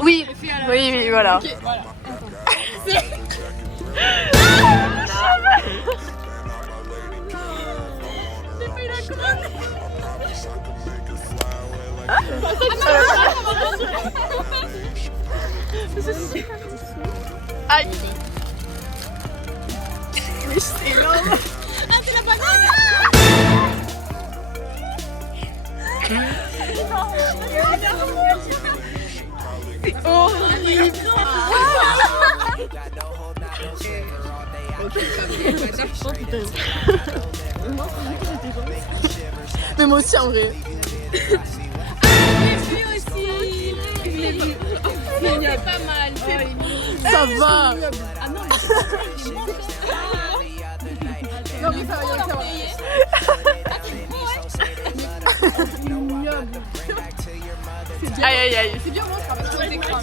Oui, oui, voilà. Ok, voilà. J'ai pas eu la commande. Aïe. Mais c'est long. Ah, c'est la banane. C'est horrible. Mais moi aussi en vrai. Lui aussi. C'est pas mal. Ça va. Ah non, mais non, mais ça va, Aïe aïe aïe. c'est bien, moi, je travaille sur les écrans.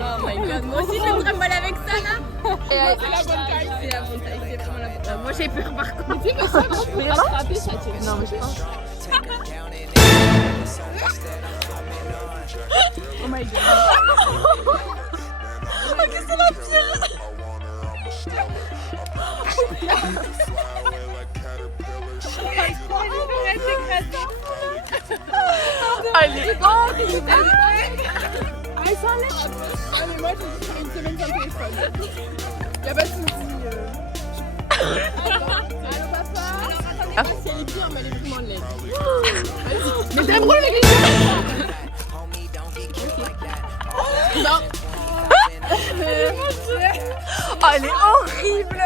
Oh my god, moi aussi j'ai très mal avec ça là. C'est la bonne taille. C'est la bonne taille, c'est vraiment la bonne taille. Moi j'ai peur par contre. Tu sais que ça, quand tu peux rattraper, ça tire. Non mais je pense. Oh my god. Ok, c'est la pire. Allez. Ah, ça allait. Ah, mais moi j'ai fait une semaine sans téléphone. Y'a pas de soucis. Allô papa. Alors attendez, si elle est bien, mais elle est vraiment laide. Vas-y. Mais t'aimes rouler les Non. Oh, elle est horrible.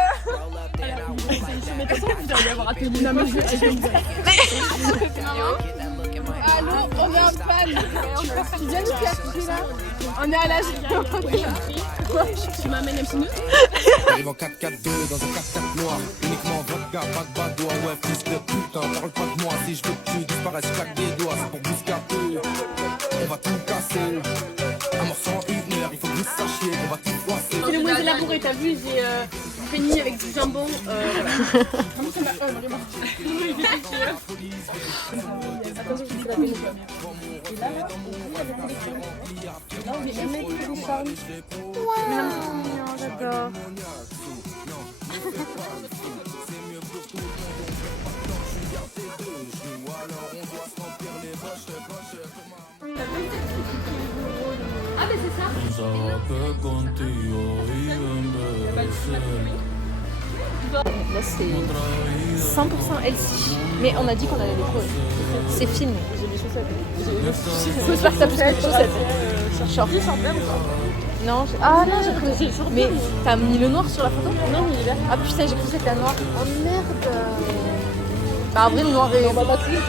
Mais de toute façon, vous allez avoir attendu. Non, mais je vais. Allô, on est en panne. Tu viens nous chercher là. On est à la Tu m'amènes un petit nous. J'arrive en 4-4-2 dans un 4-4 noir. Uniquement vodka, pas de badois. Ouais, fils de putain, parle pas de moi. Si je veux que tu disparaisses, je claque des doigts. C'est pour vous scaper. On va tout casser. Un morceau en 1 heure, il faut que vous sachiez qu'on va tout froisser. C'est le moins élaboré, t'as vu, j'ai fini avec du jambon. Comment ça m'a vraiment. Attention, je suis la peine. Et là, on est même mettre des charmes. Waouh, j'adore. Ah, mais c'est ça. Là c'est 100% Elsie. Mais on a dit qu'on allait les trouver. C'est film. J'ai des chaussettes. J'espère que ça peut être chaussettes. Short. Non, ah non, j'ai cru. Mais t'as mis le noir sur la photo? Non, il est vert. Ah putain, j'ai cru que c'était un noir. Oh merde. Bah en vrai, le noir est. On va pas tuer.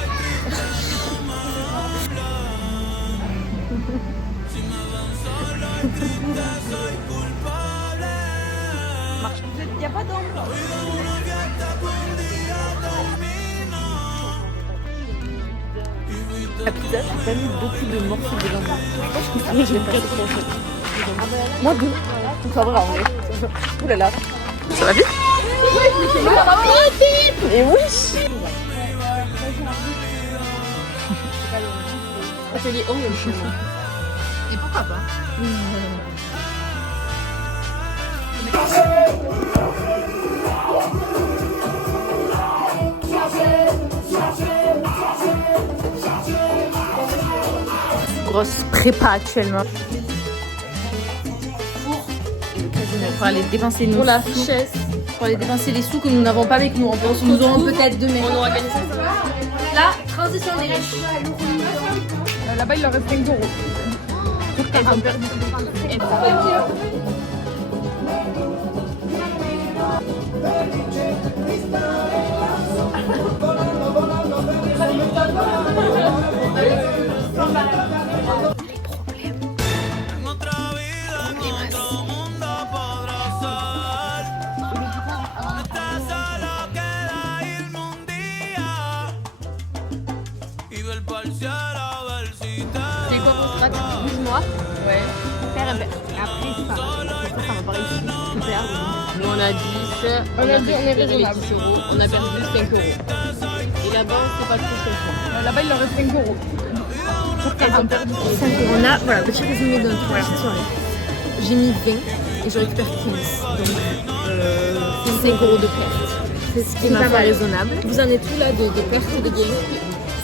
Y'a pas d'ombre. La pizza, j'ai pas mis beaucoup de morceaux de viande. Je pense que j'ai pas trop. Moi deux. Donc ça va en vrai. Ouh là là. Ça va vite? Et oui. Atelier haut, et pourquoi pas? Grosse prépa actuellement. Pour aller dépenser nos Pour la sous. richesse. Pour aller dépenser les sous que nous n'avons pas avec nous. En plus, nous aurons peut-être demain. On aura gagné ça. La transition des riches. Là-bas, il leur reste 5 euros. Elles ont perdu. C'est quoi pour strat? Rouge noir. Ouais. Père impair. Et après, c'est pas mal. Ça m'a pas réussi. Super. Nous on a 10, On a dit, on est récupéré les raisonnable. 10 euros, on a perdu 5 euros. Et là-bas, c'est pas trop cher. Là-bas, il leur reste 5 euros. Elles ont perdu 5 euros. On a, voilà, petit résumé de notre petite soirée. J'ai mis 20 et je récupère 15. Donc, 5 euros de perte. C'est ce qui m'a fait raisonnable. Vous en êtes tout là de perte ou de gain?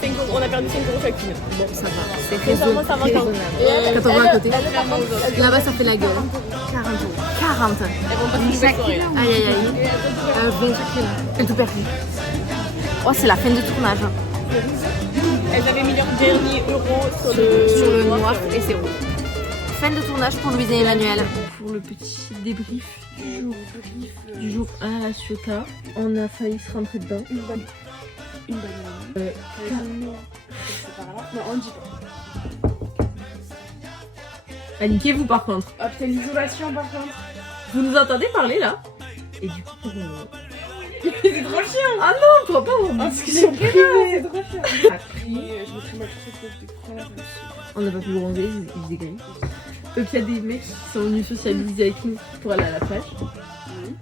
5 euros, on a perdu 5 euros chacune. Bon, ça va. C'est Sincèrement, ça va quand même. raisonnable. Quand on va à côté. Là-bas, ça fait la gueule. 40 euros. 40. Elles vont passer une belle soirée. Aïe, aïe, aïe. 20 chacune. Et tout perdu. Oh, c'est la fin du tournage. Elles avaient mis leur dernier euro sur le noir et c'est rouge. Fin de tournage pour Louise et Emmanuel. Pour le petit débrief du jour 1 à la Ciotat, on a failli se rentrer dedans. Une bonne non, on dit pas. Ah, niquez-vous par contre. Ah putain, l'isolation par contre. Vous nous entendez parler là? Et du coup, C'est trop chiant. ah non, on pourra pas vous Excusez-moi, c'est trop chiant. Après, Je me suis mal trop de on n'a pas pu bronzer, il faisait gris. Donc il y a des mecs qui sont venus sociabiliser avec nous pour aller à la plage.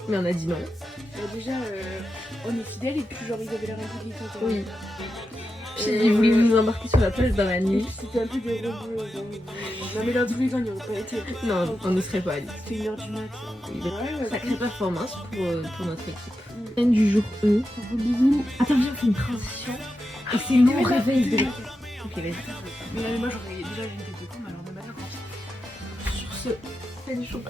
Mais on a dit non. Déjà, on est fidèles et puis genre ils avaient l'air un peu geeks. Oui. Puis ils voulaient nous embarquer sur la plage dans la nuit. C'était un peu des rebeux. Non mais là tous les ans, il n'y aurait pas été. Non, on ne serait pas allés. C'était 1h du mat. Ouais, Sacrée performance pour notre équipe. Fin du jour 1. Attends, viens, on fait une transition. Et c'est le réveil de... Ok, vas-y. Mais là, moi j'aurais déjà vu des deux mais alors on va pas Sur ce, fin du jour.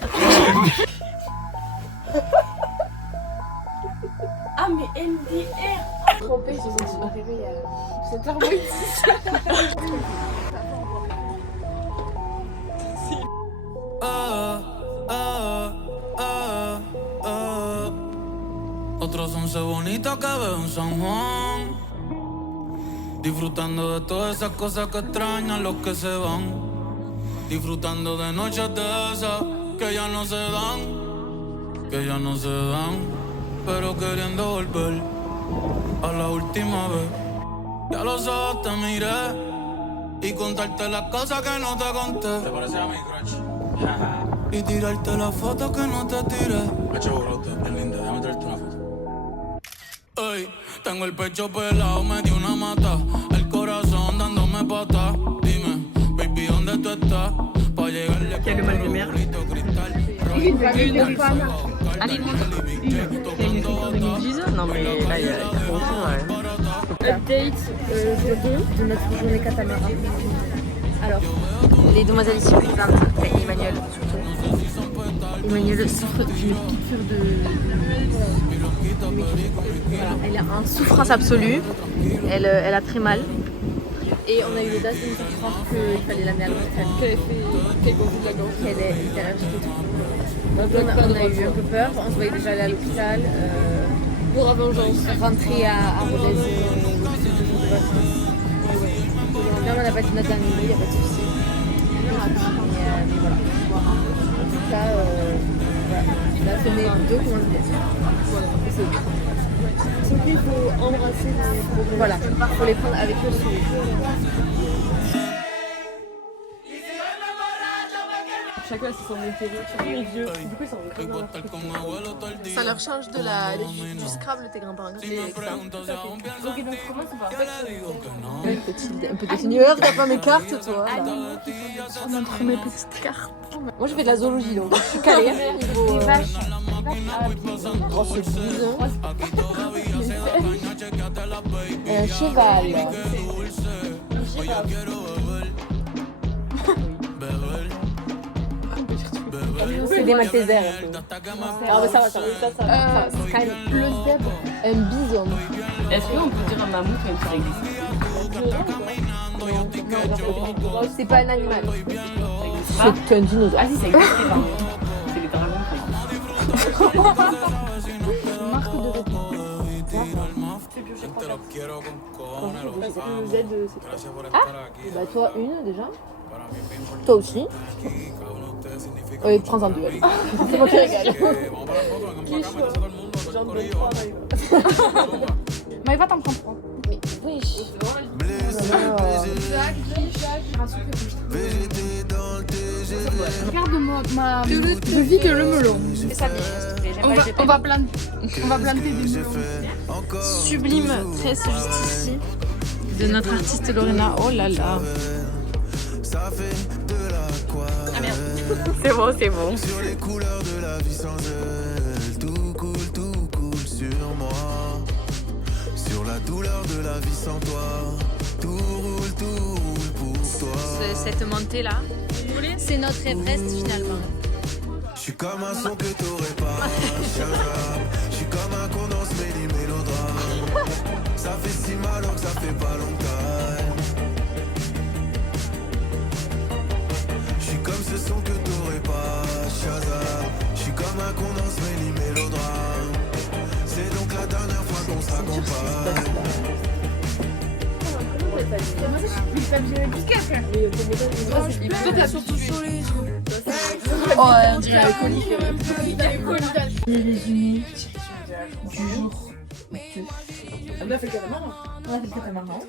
Ah mais MDR trompé, j'ai senti mon réveil à 7h26. Otros 11 bonitas que veo en San Juan, disfrutando de todas esas cosas que extrañan los que se van, disfrutando de noches de esas que ya no se dan, pero queriendo volver a la última vez. Ya los ojos te miré y contarte las cosas que no te conté. ¿Te parece a mi crush? Y tirarte las fotos que no te tiré. Hacho borote, bien linda, déjame traerte una foto. Ey, tengo el pecho pelado, me dio una mata. El corazón dándome patas. Dime, baby, ¿dónde tú estás? Pa' llegarle con un rulito cristal. Allez, Non mais là, il y a update jour 2 de notre journée Catamara. Alors, les demoiselles ici présentes, enfin Emmanuel surtout. Emmanuel souffre d'une piqûre de... Voilà, elle est en souffrance absolue, elle a très mal. Et on a eu l'audace de nous faire croire qu'il fallait l'amener à l'hôpital. Qu'elle gonfle de la gorge. Qu'elle est allergique au tout. On a eu un peu peur, on se voyait déjà aller à l'hôpital. Pour la vengeance. Rentrer à Rodez de vacances. Là, on n'a pas dit notre dernier mot, il n'y a pas de souci. Mais voilà. En tout cas, voilà. Là, c'est mes deux, comment je dis. Voilà, c'est ok. Sauf qu'il faut embrasser les problèmes. Voilà, il faut les prendre avec le sourire. Chacun c'est son intérêt. Chacun est vieux. Du coup, ça en veut Igual con mi abuelo todo el día. Ça leur change du Scrabble, tes grands-parents. Si me preguntas si aún piensas Ok, donc comment ça va? que le digo que no. Un peu défini. Regarde pas mes cartes, toi. On a trop mes petites cartes. Moi, je fais de la zoologie, donc je suis calée. Niveau, oh, c'est bison. Un cheval. C'est des Maltesers. Ah, mais ça va. C'est quand même le zèbre. Un bison. Est-ce qu'on peut dire un mammouth même si ça existe? C'est pas un animal. C'est un dinosaure. Ah si, ça existe, pardon. C'est des dragons. Marque de réponse. Te lo quiero con cojones. Lo Le sabes. Z, c'est quoi? Gracias por estar aquí. Bah, toi, une déjà. Para mí es bien importante Toi aussi. y cada uno de ustedes significa Oui, mucho prends-en para deux. mí. C'est moi qui régale. Vamos para la foto, vengan para acá, métase todo el mundo, todo el corillo. Mais va t'en prendre 3. Mais wesh. Blessé, Jacques, Jacques, il y a un souffle. végété dans le Regarde-moi, je vis que le melon. C'est ça bien, s'il te plaît. J'aime pas le On va planter des melons. Sublime tresse juste ici de notre artiste Lorena. Oh là là. Ah merde. C'est bon, c'est bon. Sur les couleurs de la vie sans elle, tout coule sur moi. Sur la douleur de la vie sans toi, tout roule pour toi. Cette montée là, c'est notre Everest finalement. Je suis comme un son que t'aurais pas. Je suis comme un condense mélodrame. Ça fait si mal alors que ça fait pas longtemps. Je suis comme ce son que t'aurais pas. Shazam. Je suis comme un condense mélodrame. C'est donc la dernière fois qu'on s'accompagne. Toi, t'as surtout sur les yeux. Oh, on dirait le colis. Les résumés du jour 2. On a fait carrément. On a fait le catamaran.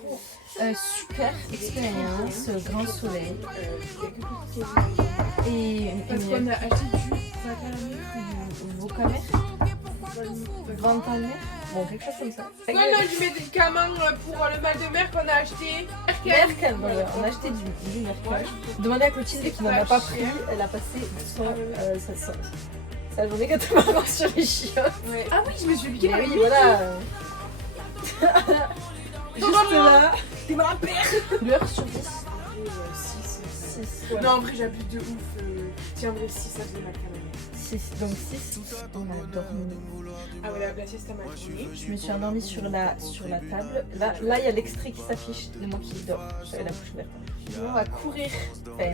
Super expérience, grand soleil. Et Parce qu'on a acheté du Vocamer, Ventalmer, bon quelque chose comme ça. On a du médicament pour le mal de mer qu'on a acheté. Merkel, voilà, on a acheté du Merkel. Demandez à Clotilde qui n'en a pas pris, elle a passé sa journée catamaran sur les chiottes. Ouais. Ah oui, je me suis piqué Mais la oui, nuit. voilà. Juste là, T'es ma père. l'heure sur 10. 6. Non, en vrai, j'abuse de ouf. Si en vrai, 6, ça faisait mal quand même. 6, donc 6, on a dormi. Ah ouais, la sieste à matinée. Je me suis endormie sur la table. Là, il y a l'extrait qui s'affiche de moi qui dort. J'avais la bouche ouverte. On va courir. Enfin,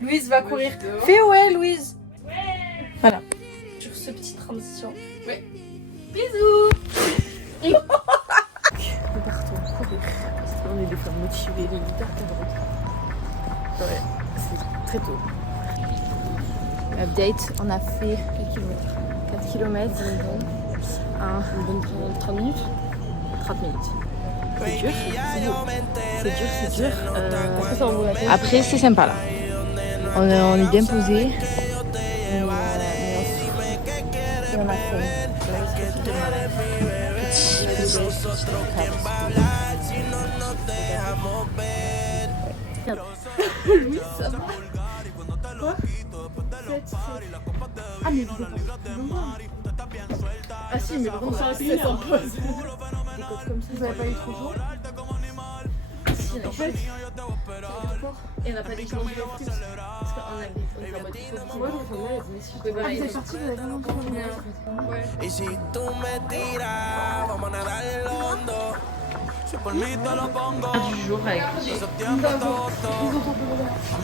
Louise va courir. Fais ouais, Louise. Voilà. Sur ce petit transition. Ouais. Bisous. Nous partons courir. Parce qu'on est des femmes motivées, les guitares de droite. Ouais, c'est très tôt. Update, on a fait quel kilomètre 4 km. Une bonne 30 minutes. 30 minutes. C'est dur. Après, c'est sympa là. On est bien posé. Et on a fait. Ah, mais vous êtes Ah si, mais par contre, ça c'est sans pause. Des côtes comme ça, vous avez pas eu trop chaud? Si, en fait, Et on n'a pas dit comment je vais plus. Parce qu'on est en mode moi je me sens mal. Ah, vous êtes sortis, vous avez vraiment trop mal. Ouais. Y si tú me tiras, vamos a nadar en lo hondo. Si por mí te lo pongo. du jour avec De septiembre hasta agosto.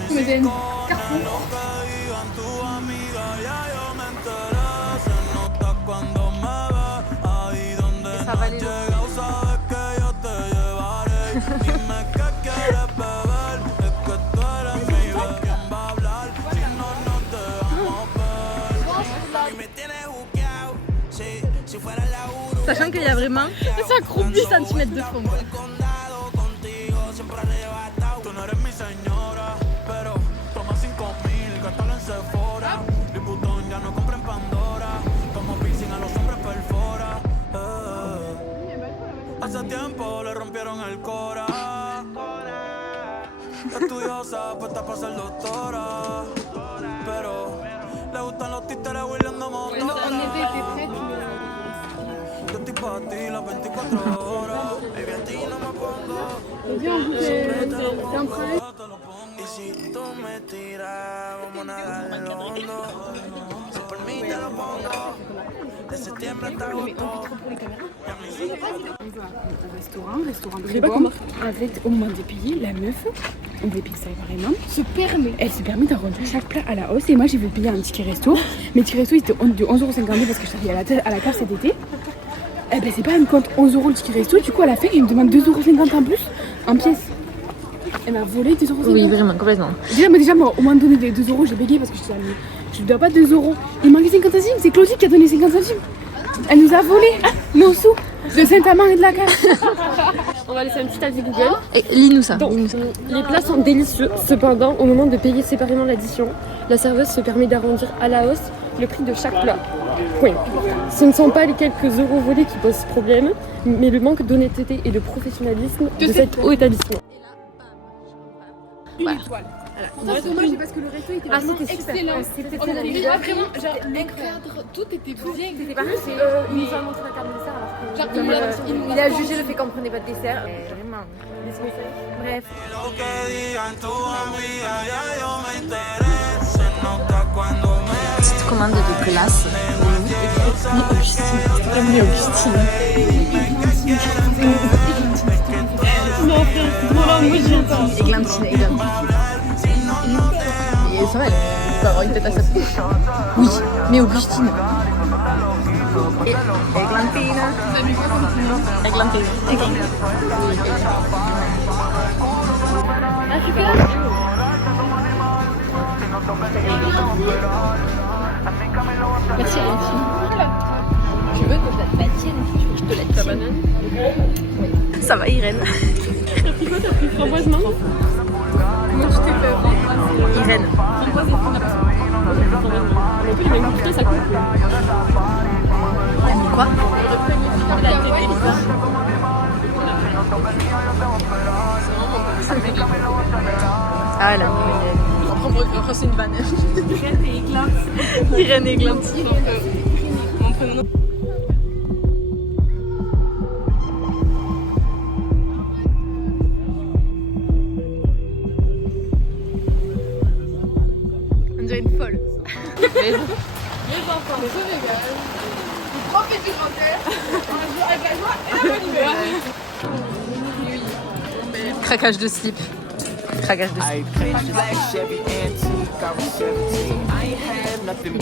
Tu me donnes carton. Lo que digan tus amigas, ya yo me enteré. Se nota cuando me ves, ahí donde Ça va aller. llegado, sabes que yo te llevaré. Dime qué quieres beber, es que tú eres mi bebé. ¿Quién va a hablar si no nos dejamos ver? Y me tienes buqueado, si fuera la Uru. Sachant qu'il y a vraiment 58 cm de fond. Tú no eres mi señora, pero toma 5.000, gástalo en Sephora. Liputón ya no compra en Pandora, como piercing a los hombres perfora. Hace tiempo le rompieron el cora. Estudiosa, puesta para ser doctora, pero le gustan los títeres huirleando motora. On était prêts, Yo estoy pa' ti las 24 horas. Baby, a ti no me pongo. viens, t'es en train. Y si tú me tiras, vamos a nadar en lo hondo. Si por mí te lo pongo. De septiembre hasta agosto. Restaurant très bon. Avec, au moment de payer, la meuf, on devait payer ça vraiment, elle se permet d'arrondir chaque plat à la hausse. Et moi, j'ai voulu payer un ticket resto. Mes tickets resto, ils étaient de 11,52€ parce que je suis arrivée à la cave cet été. Eh ben, c'est pas, elle me compte 11€ le ticket resto. Du coup, à la fin, elle me demande 2,50€ en plus, en pièces. Elle m'a volé 2,50€. Oui, vraiment, complètement. Déjà, moi, au moins donné des 2€, j'ai bégayé parce que je ne dois pas 2€. Il manquait 50 centimes, c'est Claudie qui a donné 50 centimes. Elle nous a volé nos sous de Saint-Amand et de la cave. On va laisser un petit avis Google. Et lis-nous ça. Donc, les plats sont délicieux. Cependant, au moment de payer séparément l'addition, la serveuse se permet d'arrondir à la hausse le prix de chaque plat. Point. Ce ne sont pas les quelques euros volés qui posent problème, mais le manque d'honnêteté et de professionnalisme de cet haut établissement. Voilà. Moi, c'est dommage parce que le resto était vraiment excellent. C'était vraiment genre incroyable. Tout était bien. C'était parfait. Il nous a montré la carte de dessert alors que Genre, il a jugé le fait qu'on prenait pas de dessert. Vraiment. Bref. Lo que digan tus amigas, ya yo me enteré. Se nota cuando me Petite commande de glace. non, frère, moi j'y entends. Églantine. Et ça va, elle peut avoir une tête à sa bouche. Oui, mais Augustine. Églantine. Vous avez quoi comme petit Églantine. Ah, super. Merci, Alentine. Je veux que la tienne, je te la tienne. Banane. Ça va, Irène. T'as pris quoi? T'as pris framboise mangue? Moi, je t'ai fait. Irène. Framboise et framboise. On peut les mêmes goûter, ça coupe. Elle met quoi? La tête délicate. Ah, elle a mis Après, c'est une banane. Irène et Églantine. Irène Églantine. Mon prénom. On dirait une folle. Les enfants, les Sénégal, les profs étudiantaires, un jour avec la joie et la bonne humeur. Craquage de slip. Craquage de slip.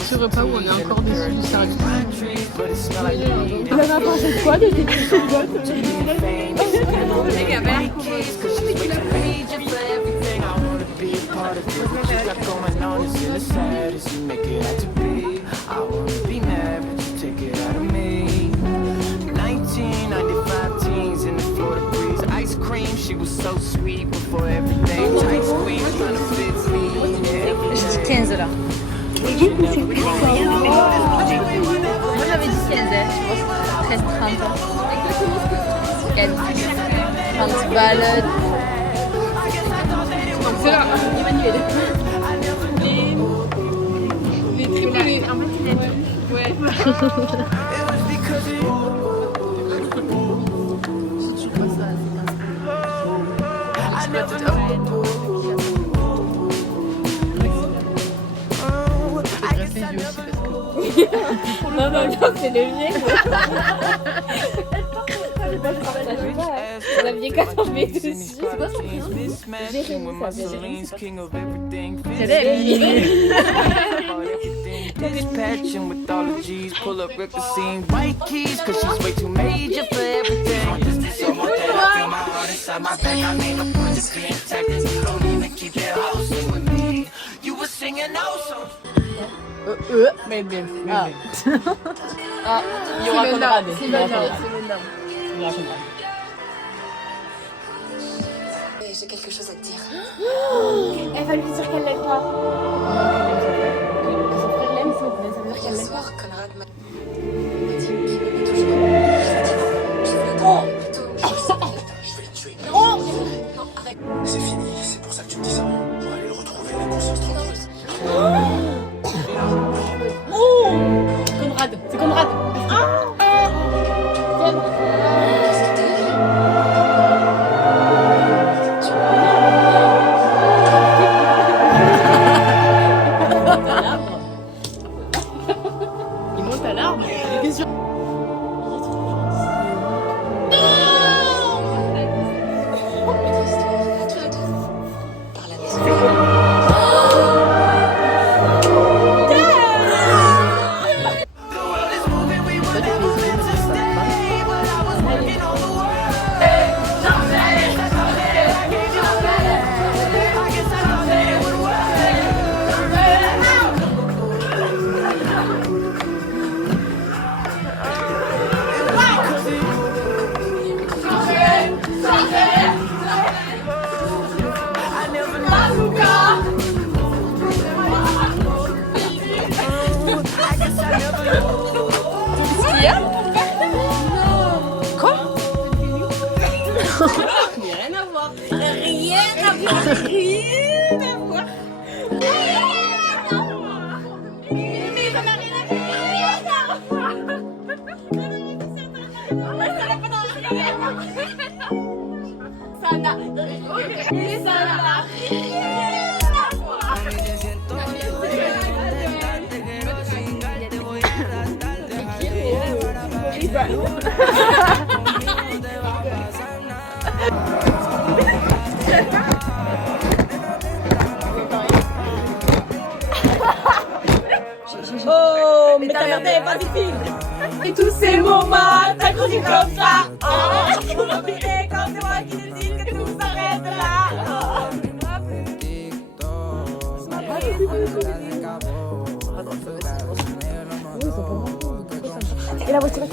Ce repas où on est encore déçus du service. Vous avez pensé de quoi de tes petits She was so sweet before everything. Tight squeeze, trying to fit me. Je dis 15 là. Moi j'avais dit 15, je pense 13, 30. 30 balles. Donc c'est là, Emmanuel. Les triplés. Ouais. Non, c'est léger. On a bien qu'à tomber dessus. C'est quoi son Dispatching with all the G's, pull up rip the scene, white keys, cause she's way too major for everything. So much that I feel my heart inside my back, I made a point of being technical. You don't even keep your house with me. You were singing those songs. Mais bien. Ah, Il y aura Conrad. c'est le nom. J'ai quelque chose à te dire. Elle va lui dire qu'elle l'aime pas. Son frère l'aime, ça veut dire qu'elle Hier l'aime pas. soir, Conrad m'a dit qu'il m'aimait toujours. Je voulais non, plutôt, je vais le tuer. Non, arrête. C'est fini, c'est pour ça que tu me dis ça. On va aller le retrouver, la conscience tranquille. Conrad, c'est Conrad. Oh, mais ta merde est pas difficile. Et tous ces moments, t'as grandi comme ça. Oh, oubliez quand c'est moi qui décide que tout s'arrête là. Et la voiturette.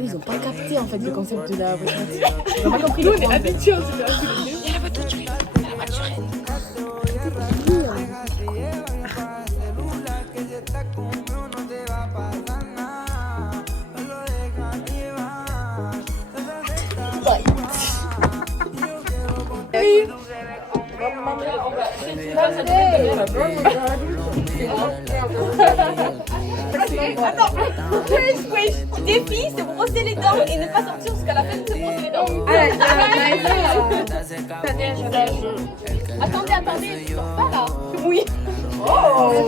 Ils ont pas capté en fait le concept de la voiturette. Ils ont pas compris. Nous on est habitués à ce que il y a la voiturette. Attends, wish, défi, c'est brosser les dents et ne pas sortir jusqu'à la fin de se brosser les dents. Attendez, tu sors pas là. Oui. Oh.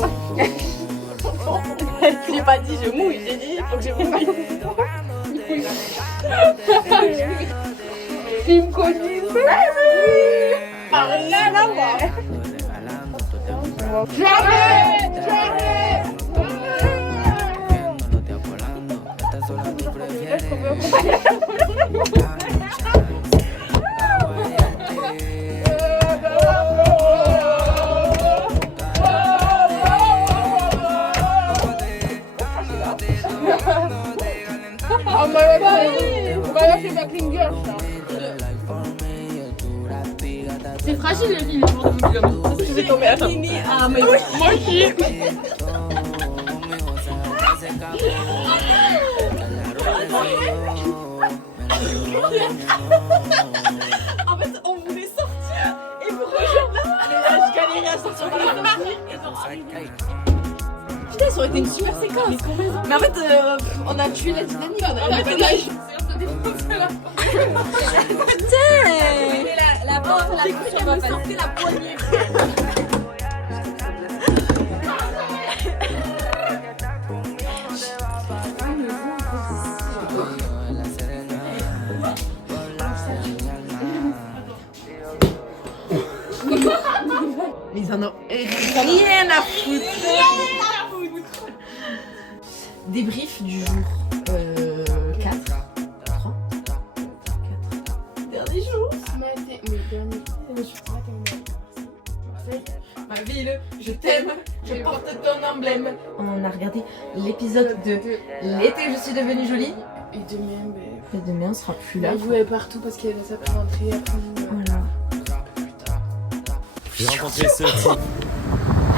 J'ai pas dit je mouille, j'ai dit faut que je mouille. Il me connaît. Rien à voir. Jamais. C'est fragile le film, je vais tomber à ça. Ah, mais moi aussi. En fait, on voulait sortir et pour rejoindre là, je galérais à sortir par la fenêtre. Putain, ça aurait été une super séquence. Mais en fait, on a tué la dynamique. On a putain, la porte, j'ai cru qu'elle me sortait la poignée. Ils en ont rien à foutre. Débrief du jour 4. 3. Dernier jour. Mais dernier, je suis pas terminée. Ma ville, je t'aime, je porte ton emblème. On a regardé l'épisode de L'été, je suis devenue jolie. Et demain, Et demain, on sera plus là. elle jouait partout parce qu'elle a sa rentrée après. Voilà. J'ai rencontré ce type.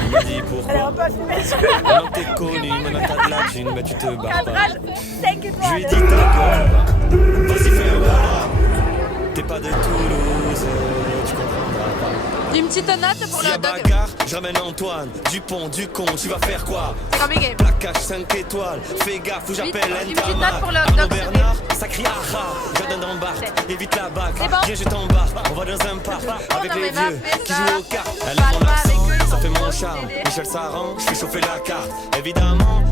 Il m'a dit pourquoi. Maintenant que t'es connu, maintenant t'as de la thune, mais tu te barres pas. Je lui ai dit ta gueule, vas-y fais un voilà. T'es pas de Toulouse, tu comprendras pas. Une petite note pour Si le y'a dog. bagarre, je ramène Antoine, Dupont, Ducon, tu vas faire quoi? C'est comme game. Plaquage 5 étoiles, fais gaffe où j'appelle Une petite note pour le Arnaud dog. Bernard, ça crie aha, Jordan d'embarque, évite la bague, C'est bon. viens je t'embarque, on va dans un parc, avec non, les mais va vieux faire qui ça. jouent aux cartes, elle Parle est mon pas accent, avec eux, ça ils fait vont mon trop charme, t'aider. Michel Saran, je fais chauffer la carte, évidemment,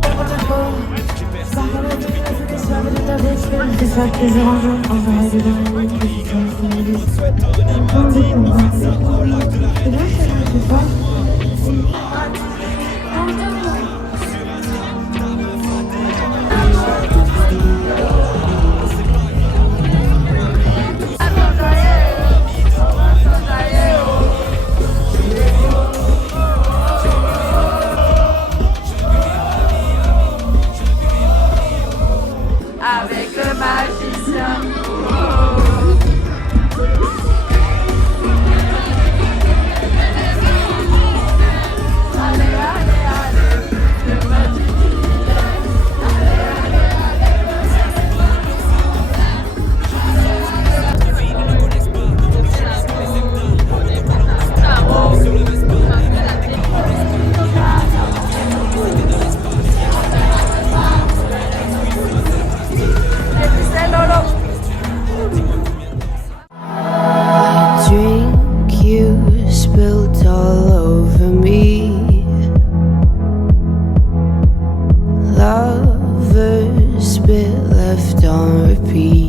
j'ai percé, Avec le magicien. Allez, allez, allez, le magicien. on repeat.